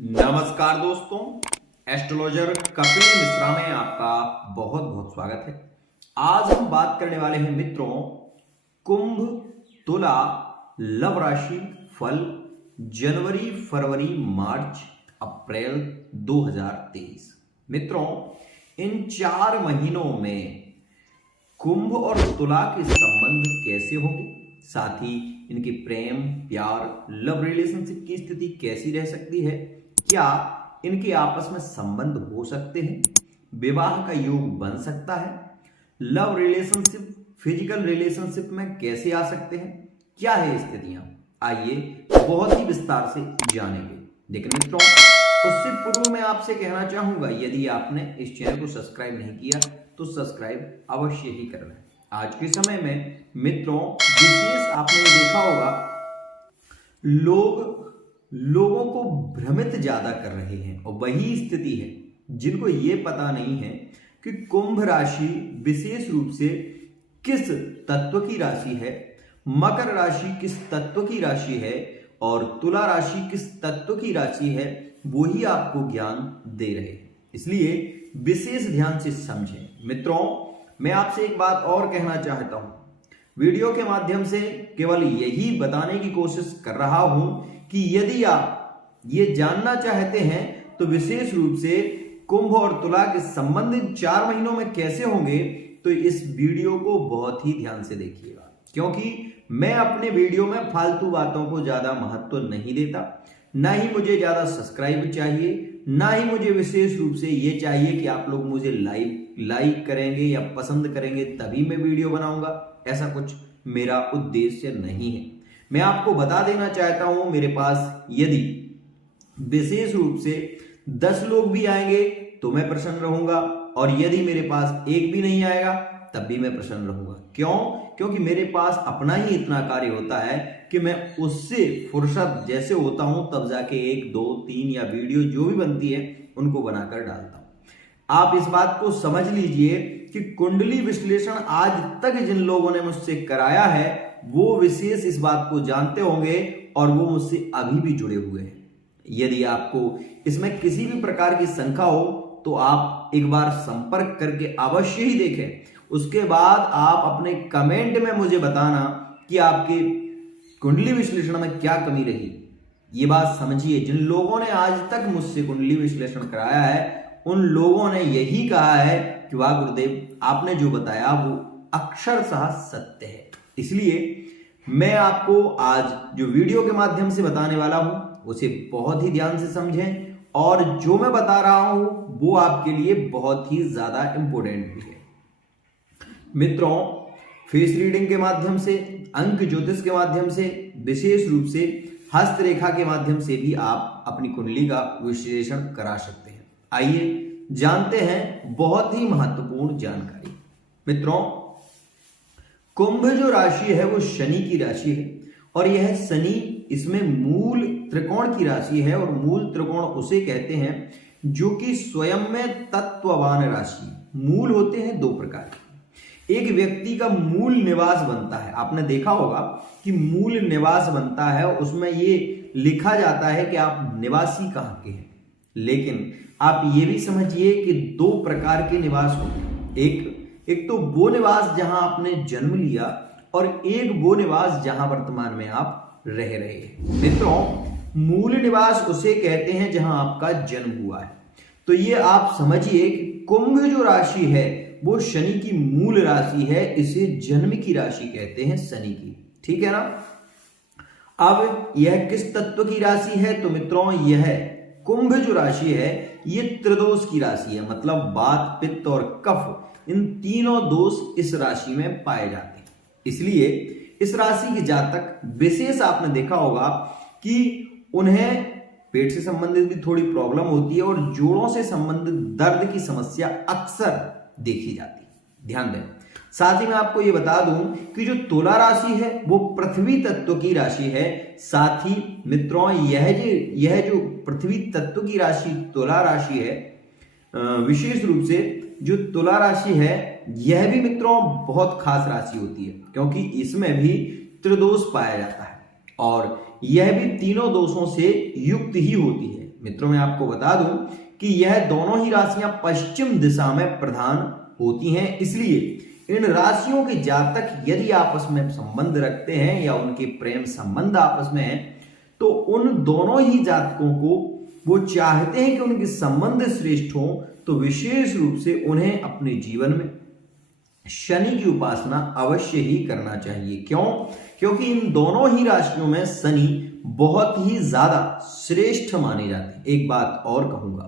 नमस्कार दोस्तों, एस्ट्रोलॉजर कपिल मिश्रा में आपका बहुत बहुत स्वागत है। आज हम बात करने वाले हैं मित्रों, कुंभ तुला लव राशि फल जनवरी फरवरी मार्च अप्रैल 2023। मित्रों, इन 4 महीनों में कुंभ और तुला के संबंध कैसे होंगे, साथ ही इनके प्रेम प्यार लव रिलेशनशिप की स्थिति कैसी रह सकती है, क्या इनके आपस में संबंध हो सकते हैं, विवाह का योग बन सकता है, लव रिलेशनशिप फिजिकल रिलेशनशिप में कैसे आ सकते हैं, क्या है स्थितियां, आइए बहुत ही विस्तार से जानेंगे। लेकिन मित्रों, उससे पूर्व मैं आपसे कहना चाहूंगा, यदि आपने इस चैनल को सब्सक्राइब नहीं किया तो सब्सक्राइब अवश्य ही कर लें। आज के समय में मित्रों विशेष आपने ये देखा होगा, लोगों को भ्रमित ज्यादा कर रहे हैं और वही स्थिति है जिनको ये पता नहीं है कि कुंभ राशि विशेष रूप से किस तत्व की राशि है, मकर राशि किस तत्व की राशि है और तुला राशि किस तत्व की राशि है, वो ही आपको ज्ञान दे रहे हैं। इसलिए विशेष ध्यान से समझें। मित्रों, मैं आपसे एक बात और कहना चाहता हूं, वीडियो के माध्यम से केवल यही बताने की कोशिश कर रहा हूं कि यदि आप ये जानना चाहते हैं तो विशेष रूप से कुंभ और तुला के संबंध इन 4 महीनों में कैसे होंगे, तो इस वीडियो को बहुत ही ध्यान से देखिएगा, क्योंकि मैं अपने वीडियो में फालतू बातों को ज्यादा महत्व नहीं देता। ना ही मुझे ज्यादा सब्सक्राइब चाहिए, ना ही मुझे विशेष रूप से ये चाहिए कि आप लोग मुझे लाइक करेंगे या पसंद करेंगे तभी मैं वीडियो बनाऊंगा। ऐसा कुछ मेरा उद्देश्य नहीं है। मैं आपको बता देना चाहता हूं, मेरे पास यदि विशेष रूप से 10 लोग भी आएंगे तो मैं प्रसन्न रहूंगा, और यदि मेरे पास एक भी नहीं आएगा तब भी मैं प्रसन्न रहूंगा। क्यों? क्योंकि मेरे पास अपना ही इतना कार्य होता है कि मैं उससे फुर्सत जैसे होता हूं तब जाके 1 2 3 या वीडियो जो भी बनती है उनको बनाकर डालता हूं। आप इस बात को समझ लीजिए कि कुंडली विश्लेषण आज तक जिन लोगों ने मुझसे कराया है वो विशेष इस बात को जानते होंगे और वो मुझसे अभी भी जुड़े हुए हैं। यदि आपको इसमें किसी भी प्रकार की शंका हो तो आप एक बार संपर्क करके अवश्य ही देखें। उसके बाद आप अपने कमेंट में मुझे बताना कि आपके कुंडली विश्लेषण में क्या कमी रही। ये बात समझिए, जिन लोगों ने आज तक मुझसे कुंडली विश्लेषण कराया है उन लोगों ने यही कहा है कि वाह गुरुदेव, आपने जो बताया वो अक्षरशः सत्य है। इसलिए मैं आपको आज जो वीडियो के माध्यम से बताने वाला हूं उसे बहुत ही ध्यान से समझें, और जो मैं बता रहा हूं वो आपके लिए बहुत ही ज्यादा इंपॉर्टेंट भी है। मित्रों, फेस रीडिंग के माध्यम से, अंक ज्योतिष के माध्यम से, विशेष रूप से हस्तरेखा के माध्यम से भी आप अपनी कुंडली का विश्लेषण करा सकते हैं। आइए जानते हैं बहुत ही महत्वपूर्ण जानकारी। मित्रों, कुंभ जो राशि है वो शनि की राशि है, और यह शनि इसमें मूल त्रिकोण की राशि है, और मूल त्रिकोण उसे कहते हैं जो कि स्वयं में तत्ववान राशि। मूल होते हैं 2 प्रकार के। एक व्यक्ति का मूल निवास बनता है, आपने देखा होगा कि मूल निवास बनता है, उसमें ये लिखा जाता है कि आप निवासी कहाँ के हैं। लेकिन आप ये भी समझिए कि 2 प्रकार के निवास होते हैं। एक तो वो निवास जहां आपने जन्म लिया, और एक वो निवास जहां वर्तमान में आप रह रहे हैं। मित्रों, मूल निवास उसे कहते हैं जहां आपका जन्म हुआ है। तो ये आप समझिए कि कुंभ जो राशि है वो शनि की मूल राशि है, इसे जन्म की राशि कहते हैं शनि की। ठीक है ना? अब यह किस तत्व की राशि है? तो मित्रों, यह कुंभ जो राशि है ये त्रिदोष की राशि है, मतलब वात पित्त और कफ, इन तीनों दोष इस राशि में पाए जाते हैं। इसलिए इस राशि के जातक विशेष आपने देखा होगा कि उन्हें पेट से संबंधित भी थोड़ी प्रॉब्लम होती है, और जोड़ों से संबंधित दर्द की समस्या अक्सर देखी जाती है। ध्यान दें। साथ ही मैं आपको यह बता दूं कि जो तुला राशि है वो पृथ्वी तत्व की राशि है। साथ ही मित्रों, यह जो पृथ्वी तत्व की राशि तुला राशि है, विशेष रूप से जो तुला राशि है यह भी मित्रों बहुत खास राशि होती है, क्योंकि इसमें भी त्रिदोष पाया जाता है, और यह भी तीनों दोषों से युक्त ही होती है। मित्रों मैं आपको बता दूं कि यह दोनों ही राशियां पश्चिम दिशा में प्रधान होती हैं, इसलिए इन राशियों के जातक यदि आपस में संबंध रखते हैं या उनके प्रेम संबंध आपस में है तो उन दोनों ही जातकों को वो चाहते हैं कि उनके संबंध श्रेष्ठ हो, तो विशेष रूप से उन्हें अपने जीवन में शनि की उपासना अवश्य ही करना चाहिए। क्यों? क्योंकि इन दोनों ही राशियों में शनि बहुत ही ज्यादा श्रेष्ठ माने जाते हैं। एक बात और कहूंगा,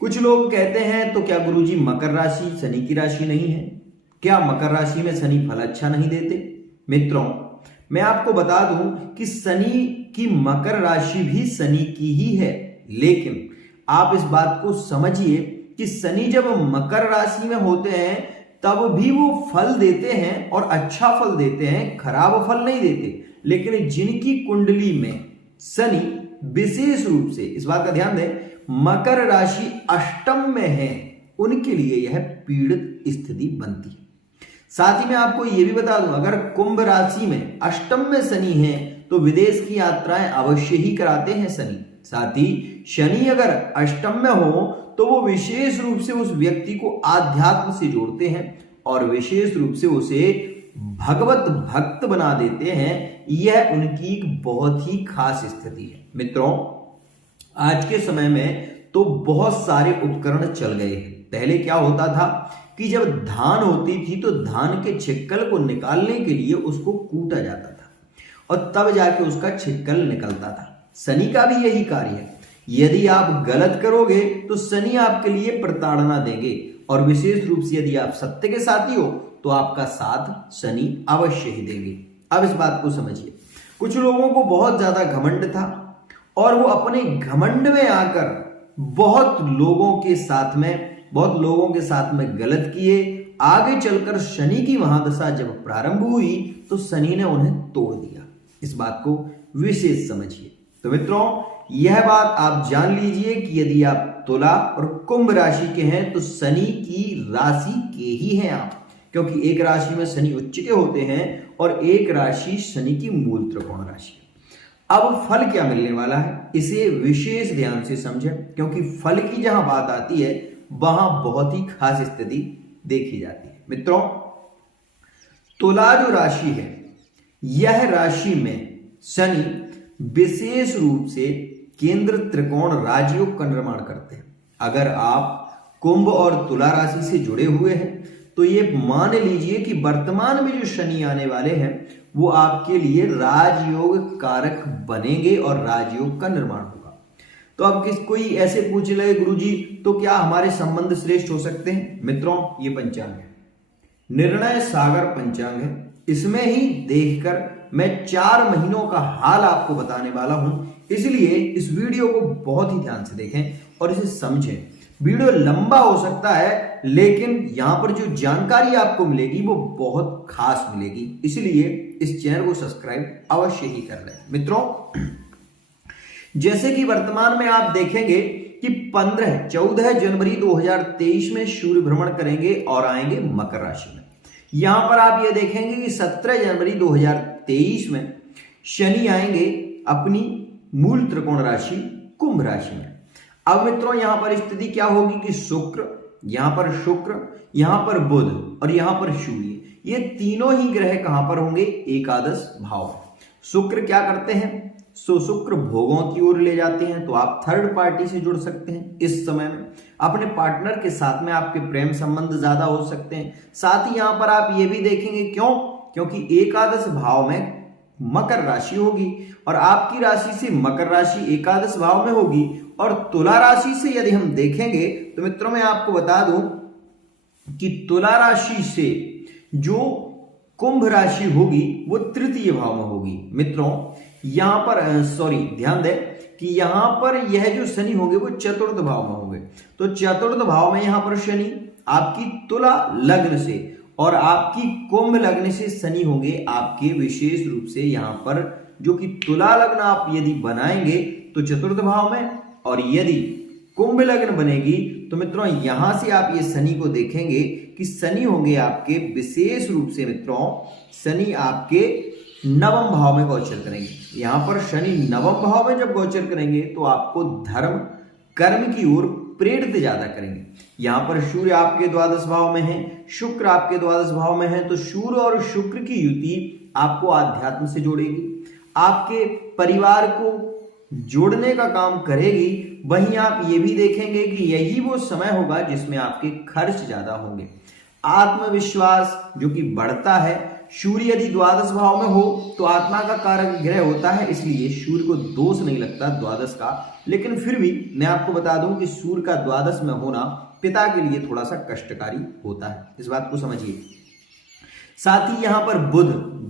कुछ लोग कहते हैं तो क्या गुरुजी मकर राशि शनि की राशि नहीं है? क्या मकर राशि में शनि फल अच्छा नहीं देते? मित्रों मैं आपको बता दूं कि शनि की मकर राशि भी शनि की ही है, लेकिन आप इस बात को समझिए कि शनि जब मकर राशि में होते हैं तब भी वो फल देते हैं और अच्छा फल देते हैं, खराब फल नहीं देते। लेकिन जिनकी कुंडली में शनि विशेष रूप से, इस बात का ध्यान दें, मकर राशि अष्टम में है, उनके लिए यह पीड़ित स्थिति बनती है। साथ ही मैं आपको यह भी बता दूं, अगर कुंभ राशि में अष्टम में शनि है तो विदेश की यात्राएं अवश्य ही कराते हैं शनि। साथ ही शनि अगर अष्टम में हो तो वो विशेष रूप से उस व्यक्ति को आध्यात्म से जोड़ते हैं और विशेष रूप से उसे भगवत भक्त बना देते हैं। यह उनकी एक बहुत ही खास स्थिति है। मित्रों आज के समय में तो बहुत सारे उपकरण चल गए हैं। पहले क्या होता था कि जब धान होती थी तो धान के छिक्कल को निकालने के लिए उसको कूटा जाता था और तब जाके उसका छिक्कल निकलता था। शनि का भी यही कार्य है। यदि आप गलत करोगे तो शनि आपके लिए प्रताड़ना देंगे और विशेष रूप से यदि आप सत्य के साथी हो तो आपका साथ शनि अवश्य ही देंगे। अब इस बात को समझिए, कुछ लोगों को बहुत ज्यादा घमंड था और वो अपने घमंड में आकर बहुत लोगों के साथ में गलत किए। आगे चलकर शनि की महादशा जब प्रारंभ हुई तो शनि ने उन्हें तोड़ दिया। इस बात को विशेष समझिए। तो मित्रों यह बात आप जान लीजिए कि यदि आप तुला और कुंभ राशि के हैं तो शनि की राशि के ही हैं आप, क्योंकि एक राशि में शनि उच्च के होते हैं और एक राशि शनि की मूल त्रिकोण राशि है। अब फल क्या मिलने वाला है इसे विशेष ध्यान से समझें, क्योंकि फल की जहां बात आती है वहां बहुत ही खास स्थिति देखी जाती है। मित्रों तुला जो राशि है, यह राशि में शनि विशेष रूप से केंद्र त्रिकोण राजयोग का निर्माण करते हैं। अगर आप कुंभ और तुला राशि से जुड़े हुए हैं तो ये मान लीजिए कि वर्तमान में जो शनि आने वाले हैं वो आपके लिए राजयोग कारक बनेंगे और राजयोग का निर्माण होगा। तो अब कोई ऐसे पूछ ले गुरुजी तो क्या हमारे संबंध श्रेष्ठ हो सकते हैं? मित्रों ये पंचांग है, निर्णय सागर पंचांग है। इसमें ही देखकर मैं 4 महीनों का हाल आपको बताने वाला हूं, इसलिए इस वीडियो को बहुत ही ध्यान से देखें और इसे समझें। वीडियो लंबा हो सकता है लेकिन यहां पर जो जानकारी आपको मिलेगी वो बहुत खास मिलेगी, इसलिए इस चैनल को सब्सक्राइब अवश्य ही कर लें। मित्रों जैसे कि वर्तमान में आप देखेंगे कि 14 जनवरी 2023 में सूर्य भ्रमण करेंगे और आएंगे मकर राशि में। यहां पर आप ये देखेंगे कि 17 जनवरी 2023 में शनि आएंगे अपनी मूल त्रिकोण राशि कुंभ राशि में। अब मित्रों यहां पर स्थिति क्या होगी कि शुक्र, यहां पर बुध और यहां पर सूर्य, ये तीनों ही ग्रह कहां पर होंगे? एकादश भाव। शुक्र क्या करते हैं? शुक्र भोगों की ओर ले जाते हैं, तो आप थर्ड पार्टी से जुड़ सकते हैं इस समय में। अपने पार्टनर के साथ में आपके प्रेम संबंध ज्यादा हो सकते हैं। साथ ही यहां पर आप ये भी देखेंगे क्योंकि एकादश भाव में मकर राशि होगी और आपकी राशि से मकर राशि एकादश भाव में होगी। और तुला राशि से यदि हम देखेंगे तो मित्रों मैं आपको बता दूं कि तुला राशि से जो कुंभ राशि होगी वो तृतीय भाव में होगी। मित्रों यहां पर ध्यान दें कि यहां पर यह जो शनि होंगे वो चतुर्थ भाव में होंगे। तो चतुर्थ भाव में यहां पर शनि आपकी तुला लग्न से और आपकी कुंभ लग्न से शनि होंगे आपके विशेष रूप से यहां पर जो कि तुला लग्न आप यदि बनाएंगे तो चतुर्थ भाव में, और यदि कुंभ लग्न बनेगी तो मित्रों यहां से आप ये शनि को देखेंगे कि शनि होंगे आपके विशेष रूप से मित्रों शनि आपके नवम भाव में गोचर करेंगे। यहां पर शनि नवम भाव में जब गोचर करेंगे तो आपको धर्म कर्म की ओर प्रेरित ज्यादा करेंगे। यहां पर सूर्य आपके द्वादश भाव में है, शुक्र आपके द्वादश भाव में है, तो सूर्य और शुक्र की युति आपको आध्यात्म से जोड़ेगी, आपके परिवार को जोड़ने का काम करेगी। वहीं आप ये भी देखेंगे कि यही वो समय होगा जिसमें आपके खर्च ज्यादा होंगे। आत्मविश्वास जो कि बढ़ता है, सूर्य यदि द्वादश भाव में हो तो आत्मा का कारक ग्रह होता है, इसलिए सूर्य को दोष नहीं लगता द्वादश का। लेकिन फिर भी मैं आपको बता दूं कि सूर्य का द्वादश में होना पिता के लिए थोड़ा सा कष्टकारी होता है, इस बात को समझिए। साथ ही यहां पर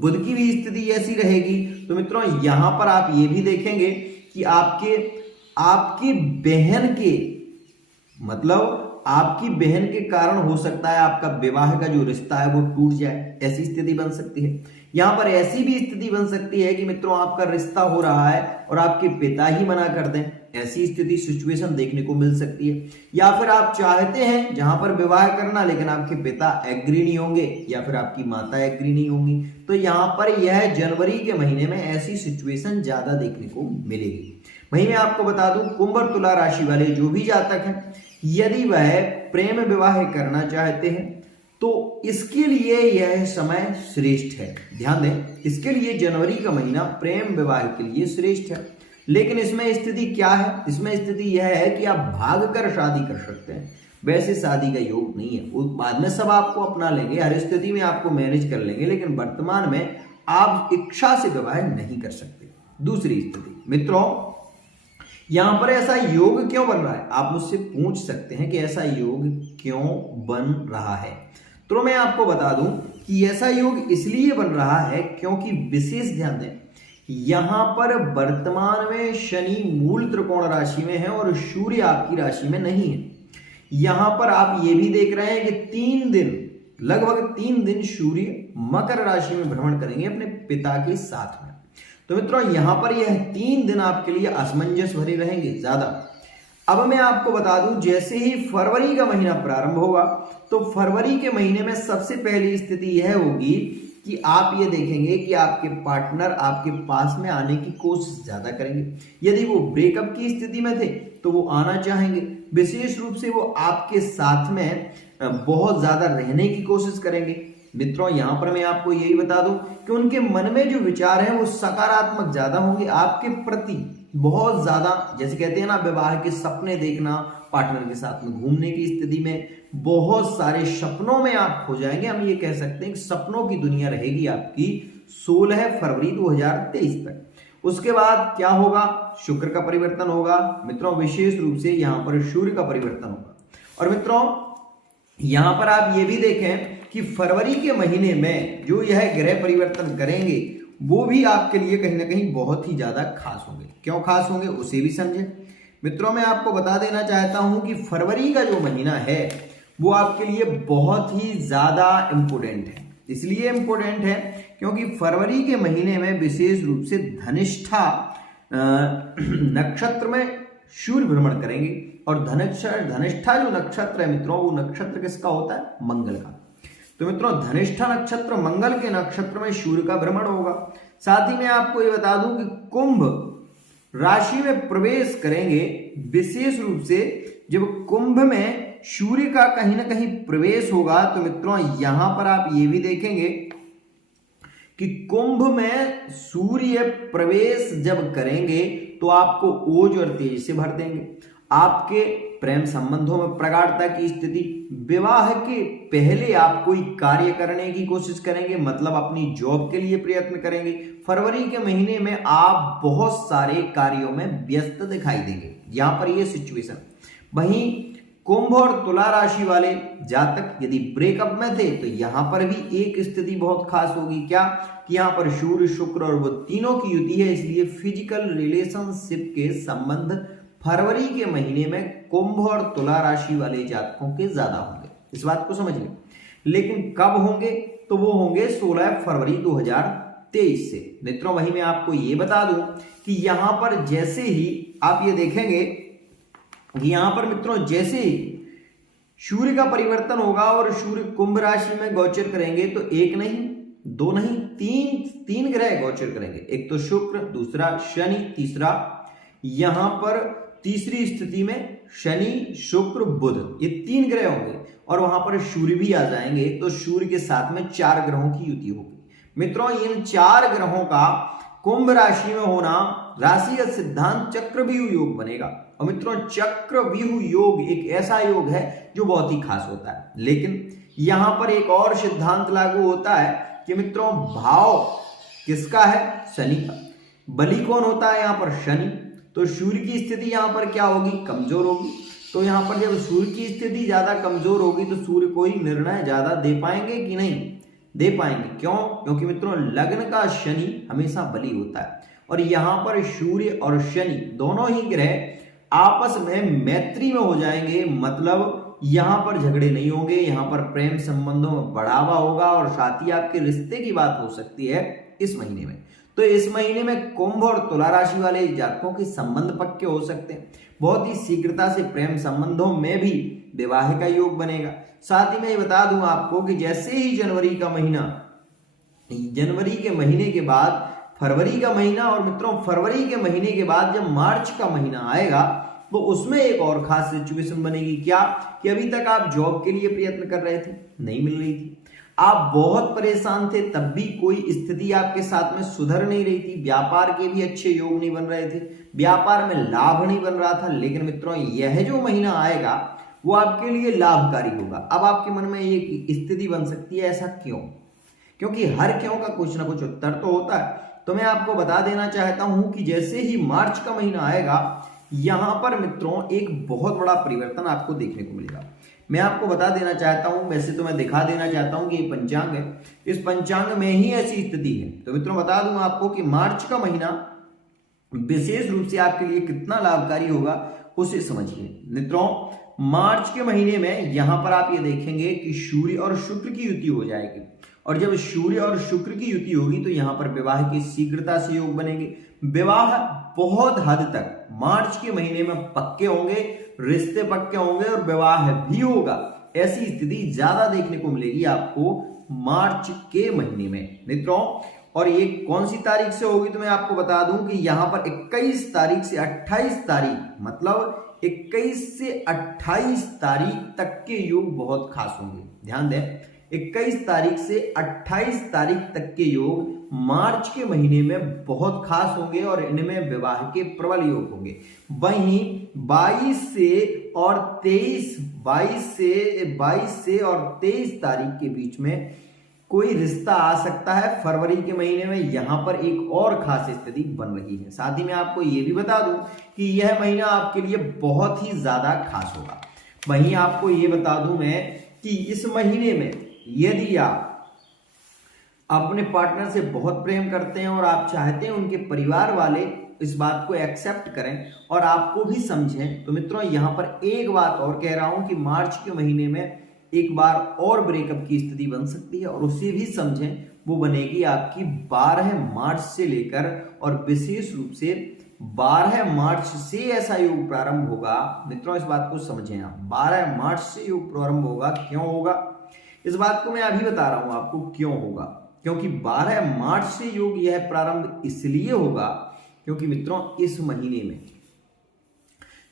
बुध की भी स्थिति ऐसी रहेगी। तो मित्रों यहां पर आप ये भी देखेंगे कि आपके बहन के मतलब आपकी बहन के कारण हो सकता है आपका विवाह का जो रिश्ता है वो टूट जाए, ऐसी स्थिति बन सकती है। यहां पर ऐसी भी स्थिति बन सकती है कि मित्रों आपका रिश्ता हो रहा है और आपके पिता ही मना कर दें, ऐसी स्थिति सिचुएशन देखने को मिल सकती है। या फिर आप चाहते हैं जहां पर विवाह करना, लेकिन आपके पिता एग्री नहीं होंगे या फिर आपकी माता एग्री नहीं होंगी, तो यहां पर यह जनवरी के महीने में ऐसी सिचुएशन ज्यादा देखने को मिलेगी। वहीं मैं आपको बता दूं कुंभ और तुला राशि वाले जो भी जातक हैं, यदि वह प्रेम विवाह करना चाहते हैं तो इसके लिए यह समय श्रेष्ठ है। ध्यान दें, इसके लिए जनवरी का महीना प्रेम विवाह के लिए श्रेष्ठ है। लेकिन इसमें स्थिति क्या है? इसमें स्थिति यह है कि आप भाग कर शादी कर सकते हैं, वैसे शादी का योग नहीं है। बाद में सब आपको अपना लेंगे, हर स्थिति में आपको मैनेज कर लेंगे, लेकिन वर्तमान में आप इच्छा से विवाह नहीं कर सकते। दूसरी स्थिति मित्रों, यहां पर ऐसा योग क्यों बन रहा है? आप मुझसे पूछ सकते हैं कि ऐसा योग क्यों बन रहा है। तो मैं आपको बता दूं कि ऐसा योग इसलिए बन रहा है क्योंकि विशेष ध्यान दें, यहां पर वर्तमान में शनि मूल त्रिकोण राशि में है और सूर्य आपकी राशि में नहीं है। यहां पर आप ये भी देख रहे हैं कि लगभग 3 दिन सूर्य मकर राशि में भ्रमण करेंगे अपने पिता के साथ में। तो मित्रों यहां पर यह 3 दिन आपके लिए असमंजस भरे रहेंगे ज्यादा। अब मैं आपको बता दूं, जैसे ही फरवरी का महीना प्रारंभ होगा तो फरवरी के महीने में सबसे पहली स्थिति यह होगी कि आप ये देखेंगे कि आपके पार्टनर आपके पास में आने की कोशिश ज्यादा करेंगे। यदि वो ब्रेकअप की स्थिति में थे तो वो आना चाहेंगे, विशेष रूप से वो आपके साथ में बहुत ज्यादा रहने की कोशिश करेंगे। मित्रों यहां पर मैं आपको यही बता दूं कि उनके मन में जो विचार है वो सकारात्मक ज्यादा होंगे आपके प्रति, बहुत ज्यादा। जैसे कहते हैं ना, विवाह के सपने देखना, पार्टनर के साथ में घूमने की स्थिति में बहुत सारे सपनों में आप खो जाएंगे। हम ये कह सकते हैं कि सपनों की दुनिया रहेगी आपकी 16 फरवरी 2023 तक। उसके बाद क्या होगा? शुक्र का परिवर्तन होगा मित्रों, विशेष रूप से यहां पर सूर्य का परिवर्तन होगा। और मित्रों यहां पर आप ये भी देखें कि फरवरी के महीने में जो यह ग्रह परिवर्तन करेंगे वो भी आपके लिए कहीं ना कहीं बहुत ही ज्यादा खास होंगे। क्यों खास होंगे उसे भी समझें। मित्रों मैं आपको बता देना चाहता हूं कि फरवरी का जो महीना है वो आपके लिए बहुत ही ज्यादा इंपोर्टेंट है। इसलिए इंपोर्टेंट है क्योंकि फरवरी के महीने में विशेष रूप से धनिष्ठा नक्षत्र में सूर्य भ्रमण करेंगे। और धनिष्ठा जो नक्षत्र है मित्रों, वो नक्षत्र किसका होता है? मंगल का। तो मित्रों धनिष्ठा नक्षत्र मंगल के नक्षत्र में सूर्य का भ्रमण होगा। साथ ही मैं आपको ये बता दूं कि कुंभ राशि में प्रवेश करेंगे, विशेष रूप से जब कुंभ में सूर्य का कहीं ना कहीं प्रवेश होगा तो मित्रों यहां पर आप ये भी देखेंगे कि कुंभ में सूर्य प्रवेश जब करेंगे तो आपको ओज और तेज से भर देंगे। आपके प्रेम संबंधों में प्रगाढ़ता की स्थिति, विवाह के पहले आप कोई कार्य करने की कोशिश करेंगे, मतलब अपनी जॉब के लिए प्रयत्न करेंगे। फरवरी के महीने में आप बहुत सारे कार्यों में व्यस्त दिखाई देंगे, यहां पर ये सिचुएशन। वहीं कुंभ और तुला राशि वाले जातक यदि ब्रेकअप में थे तो यहां पर भी एक स्थिति बहुत खास होगी। क्या कि यहां पर सूर्य शुक्र और वो तीनों की युति है, इसलिए फिजिकल रिलेशनशिप के संबंध फरवरी के महीने में कुंभ और तुला राशि वाले जातकों के ज्यादा होंगे, इस बात को समझिए। लेकिन कब होंगे? तो वो होंगे 16 फरवरी 2023 से। मित्रों वहीं मैं आपको ये बता दूं कि यहां पर जैसे ही आप ये देखेंगे कि यहां पर मित्रों जैसे ही सूर्य का परिवर्तन होगा और सूर्य कुंभ राशि में गोचर करेंगे तो एक नहीं दो नहीं, तीन ग्रह गोचर करेंगे। एक तो शुक्र, दूसरा शनि, तीसरा यहां पर तीसरी स्थिति में शनि, शुक्र, बुध, ये 3 ग्रह होंगे और वहां पर सूर्य भी आ जाएंगे। तो सूर्य के साथ में 4 ग्रहों की युति होगी। मित्रों, इन 4 ग्रहों का कुंभ राशि में होना राशिगत सिद्धांत चक्रव्यूह योग बनेगा। और मित्रों, चक्रव्यूह योग एक ऐसा योग है जो बहुत ही खास होता है। लेकिन यहां पर एक और सिद्धांत लागू होता है कि मित्रों, भाव किसका है? शनि का। बली कौन होता है यहां पर? शनि। तो सूर्य की स्थिति यहां पर क्या होगी? कमजोर होगी। तो यहां पर जब सूर्य की स्थिति ज्यादा कमजोर होगी तो सूर्य कोई निर्णय ज्यादा दे पाएंगे कि नहीं दे पाएंगे? क्यों? क्योंकि मित्रों, लग्न का शनि हमेशा बली होता है और यहां पर सूर्य और शनि दोनों ही ग्रह आपस में मैत्री में हो जाएंगे। मतलब यहां पर झगड़े नहीं होंगे, यहां पर प्रेम संबंधों में बढ़ावा होगा और साथ ही आपके रिश्ते की बात हो सकती है इस महीने में। तो इस महीने में कुंभ और तुला राशि वाले जातकों के संबंध पक्के हो सकते हैं। बहुत ही शीघ्रता से प्रेम संबंधों में भी विवाह का योग बनेगा। साथ ही मैं ये बता दूं आपको कि जैसे ही जनवरी के महीने के बाद फरवरी का महीना और मित्रों फरवरी के महीने के बाद जब मार्च का महीना आएगा तो उसमें एक और खास सिचुएशन बनेगी। क्या? कि अभी तक आप जॉब के लिए प्रयत्न कर रहे थे, नहीं मिल रही थी, आप बहुत परेशान थे, तब भी कोई स्थिति आपके साथ में सुधर नहीं रही थी, व्यापार के भी अच्छे योग नहीं बन रहे थे, व्यापार में लाभ नहीं बन रहा था। लेकिन मित्रों, यह जो महीना आएगा वो आपके लिए लाभकारी होगा। अब आपके मन में एक स्थिति बन सकती है, ऐसा क्यों? क्योंकि हर क्यों का कुछ ना कुछ उत्तर तो होता है। तो मैं आपको बता देना चाहता हूं कि जैसे ही मार्च का महीना आएगा यहां पर मित्रों एक बहुत बड़ा परिवर्तन आपको देखने को मिलेगा। मैं आपको बता देना चाहता हूं, वैसे तो मैं दिखा देना चाहता हूं कि ये पंचांग है, इस पंचांग में ही ऐसी स्थिति है। तो मित्रों बता दूं आपको कि मार्च का महीना विशेष रूप से आपके लिए कितना लाभकारी होगा उसे समझिए। मित्रों, मार्च के महीने में यहां पर आप ये देखेंगे कि सूर्य और शुक्र की युति हो जाएगी और जब सूर्य और शुक्र की युति होगी तो यहां पर विवाह की शीघ्रता से योग बनेंगे। विवाह बहुत हद तक मार्च के महीने में पक्के होंगे, रिश्ते पक्के होंगे और विवाह भी होगा। ऐसी स्थिति ज्यादा देखने को मिलेगी आपको मार्च के महीने में मित्रों। और ये कौन सी तारीख से होगी तो मैं आपको बता दूं कि यहां पर 21 तारीख से 28 तारीख, मतलब 21 से 28 तारीख तक के योग बहुत खास होंगे। ध्यान दें, 21 तारीख से 28 तारीख तक के योग मार्च के महीने में बहुत खास होंगे और इनमें विवाह के प्रबल योग होंगे। वहीं 22 से और 23 तारीख के बीच में कोई रिश्ता आ सकता है। फरवरी के महीने में यहां पर एक और खास स्थिति बन रही है। साथ ही मैं आपको यह भी बता दूं कि यह महीना आपके लिए बहुत ही ज्यादा खास होगा। वहीं आपको यह बता दूं मैं कि इस महीने में यदि आप अपने पार्टनर से बहुत प्रेम करते हैं और आप चाहते हैं उनके परिवार वाले इस बात को एक्सेप्ट करें और आपको भी समझें, तो मित्रों यहां पर एक बात और कह रहा हूं कि मार्च के महीने में एक बार और ब्रेकअप की स्थिति बन सकती है और उसे भी समझें। वो बनेगी आपकी 12 मार्च से लेकर और विशेष रूप से 12 मार्च से ऐसा योग प्रारंभ होगा। मित्रों इस बात को समझें आप, 12 मार्च से योग प्रारंभ होगा। क्यों होगा इस बात को मैं अभी बता रहा हूं आपको क्यों होगा। क्योंकि 12 मार्च से योग यह प्रारंभ इसलिए होगा क्योंकि मित्रों इस महीने में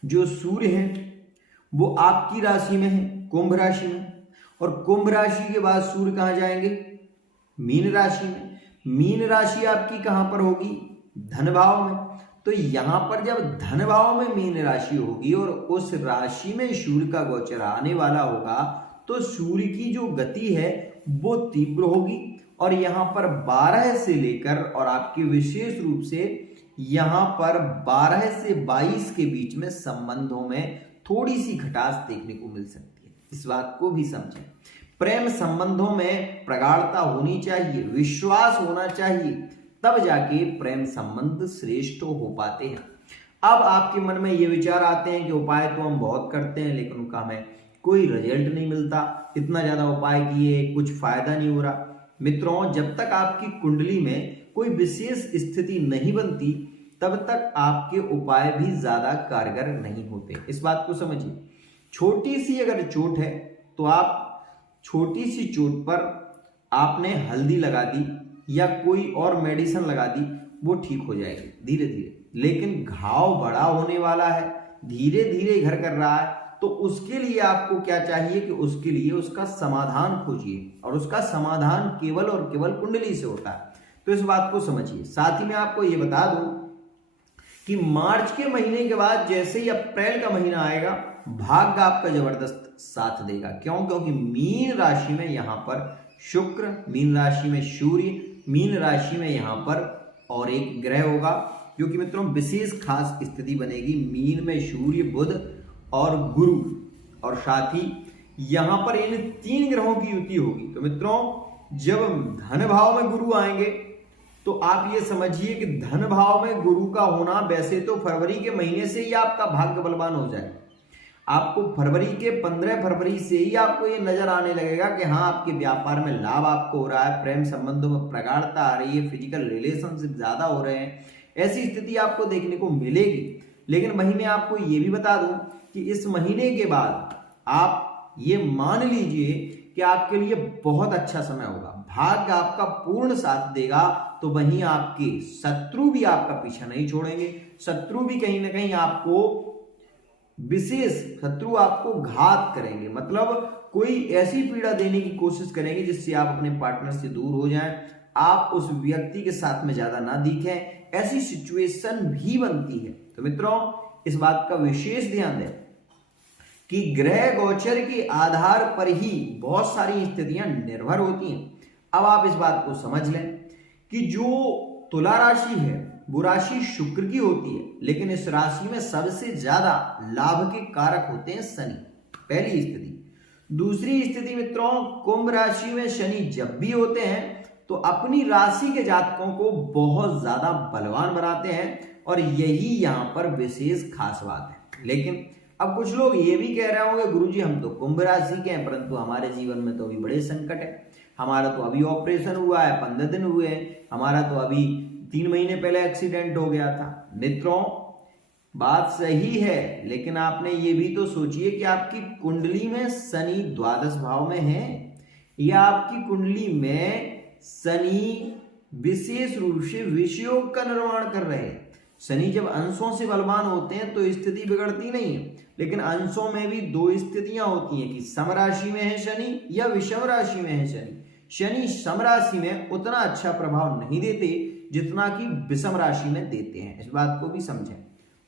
जो सूर्य है वो आपकी राशि में है, कुंभ राशि में, और कुंभ राशि के बाद सूर्य कहां जाएंगे? मीन राशि में। मीन राशि आपकी कहां पर होगी? धन भाव में। तो यहां पर जब धन भाव में मीन राशि होगी और उस राशि में सूर्य का गोचर आने वाला होगा तो सूर्य की जो गति है वो तीव्र होगी और यहां पर 12 से लेकर और आपके विशेष रूप से यहां पर 12 से 22 के बीच में संबंधों में थोड़ी सी खटास देखने को मिल सकती है। इस बात को भी समझें। प्रेम संबंधों में प्रगाढ़ता होनी चाहिए, विश्वास होना चाहिए, तब जाके प्रेम संबंध श्रेष्ठ हो पाते हैं। अब आपके मन में ये विचार आते हैं कि उपाय तो हम बहुत करते हैं लेकिन उनका हमें कोई रिजल्ट नहीं मिलता, इतना ज्यादा उपाय किए कुछ फायदा नहीं हो रहा। मित्रों जब तक आपकी कुंडली में कोई विशेष स्थिति नहीं बनती तब तक आपके उपाय भी ज्यादा कारगर नहीं होते। इस बात को समझिए। छोटी सी अगर चोट है तो आप छोटी सी चोट पर आपने हल्दी लगा दी या कोई और मेडिसिन लगा दी, वो ठीक हो जाएगी धीरे धीरे। लेकिन घाव बड़ा होने वाला है, धीरे धीरे घर कर रहा है, तो उसके लिए आपको क्या चाहिए कि उसके लिए उसका समाधान खोजिए, और उसका समाधान केवल और केवल कुंडली से होता है। तो इस बात को समझिए। साथ ही मैं आपको ये बता दूं कि मार्च के महीने के बाद जैसे ही अप्रैल का महीना आएगा, भाग्य आपका जबरदस्त साथ देगा। क्यों? क्योंकि मीन राशि में यहां पर शुक्र, मीन राशि में सूर्य, मीन राशि में यहां पर और एक ग्रह होगा, जो कि मित्रों विशेष खास स्थिति बनेगी। मीन में सूर्य, बुध और गुरु, और साथ ही यहां पर इन 3 ग्रहों की युति होगी। तो मित्रों जब धन भाव में गुरु आएंगे तो आप ये समझिए कि धन भाव में गुरु का होना, वैसे तो फरवरी के महीने से ही आपका भाग्य बलवान हो जाए। आपको फरवरी के 15 फरवरी से ही आपको ये नजर आने लगेगा कि हाँ, आपके व्यापार में लाभ आपको हो रहा है, प्रेम संबंधों में प्रगाढ़ता आ रही है, फिजिकल रिलेशनशिप ज्यादा हो रहे हैं, ऐसी स्थिति आपको देखने को मिलेगी। लेकिन वहीं मैं आपको ये भी बता दूं कि इस महीने के बाद आप ये मान लीजिए कि आपके लिए बहुत अच्छा समय होगा, भाग्य आपका पूर्ण साथ देगा। तो वहीं आपके शत्रु भी आपका पीछा नहीं छोड़ेंगे, शत्रु भी कहीं ना कहीं आपको विशेष शत्रु आपको घात करेंगे, मतलब कोई ऐसी पीड़ा देने की कोशिश करेंगे जिससे आप अपने पार्टनर से दूर हो जाएं, आप उस व्यक्ति के साथ में ज्यादा ना दिखें, ऐसी सिचुएशन भी बनती है। तो मित्रों इस बात का विशेष ध्यान दें कि ग्रह गोचर के आधार पर ही बहुत सारी स्थितियां निर्भर होती हैं। अब आप इस बात को समझ लें कि जो तुला राशि है वो राशि शुक्र की होती है, लेकिन इस राशि में सबसे ज्यादा लाभ के कारक होते हैं शनि, पहली स्थिति। दूसरी स्थिति मित्रों, कुंभ राशि में शनि जब भी होते हैं तो अपनी राशि के जातकों को बहुत ज्यादा बलवान बनाते हैं, और यही यहां पर विशेष खास बात है। लेकिन अब कुछ लोग ये भी कह रहे होंगे, गुरुजी हम तो कुंभ राशि के हैं, परंतु हमारे जीवन में तो अभी बड़े संकट है, हमारा तो अभी ऑपरेशन हुआ है, 15 दिन हुए हैं, हमारा तो अभी 3 महीने पहले एक्सीडेंट हो गया था। मित्रों बात सही है, लेकिन आपने ये भी तो सोचिए कि आपकी कुंडली में शनि द्वादश भाव में है, या आपकी कुंडली में शनि विशेष रूप से विषयोग का निर्माण कर रहे हैं। शनि जब अंशों से बलवान होते हैं तो स्थिति बिगड़ती नहीं है, लेकिन अंशों में भी 2 स्थितियां होती हैं कि सम राशि में है शनि या विषम राशि में है शनि। शनि सम राशि में उतना अच्छा प्रभाव नहीं देते जितना कि विषम राशि में देते हैं, इस बात को भी समझें।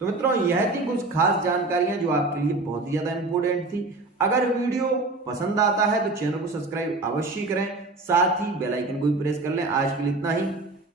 तो मित्रों यह थी कुछ खास जानकारियां जो आपके लिए बहुत ही ज्यादा इंपॉर्टेंट थी। अगर वीडियो पसंद आता है तो चैनल को सब्सक्राइब अवश्य करें, साथ ही बेल आइकन को भी प्रेस कर लें। आज के लिए इतना ही।